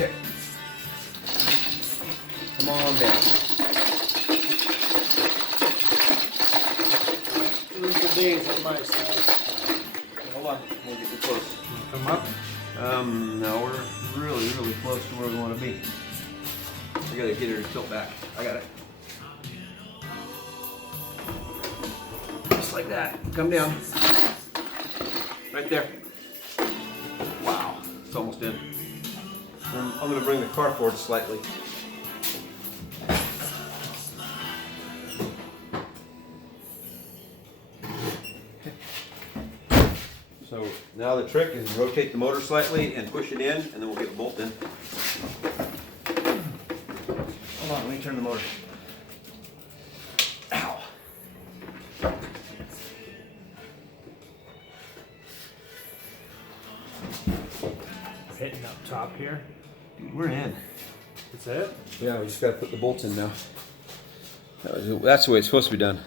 Okay. Come on down. Lose the days on my side. Hold on, we'll get you close. Come up. No, we're really, really close to where we want to be. I gotta get her to tilt back. I got it. Just like that. Come down. Right there. Wow, it's almost in. I'm gonna bring the car forward slightly. So now the trick is rotate the motor slightly and push it in, and then we'll get the bolt in. Hold on, let me turn the motor. Ow. Hitting up top here. Dude, we're in. That's it? Yeah, we just gotta put the bolts in now. That's the way it's supposed to be done.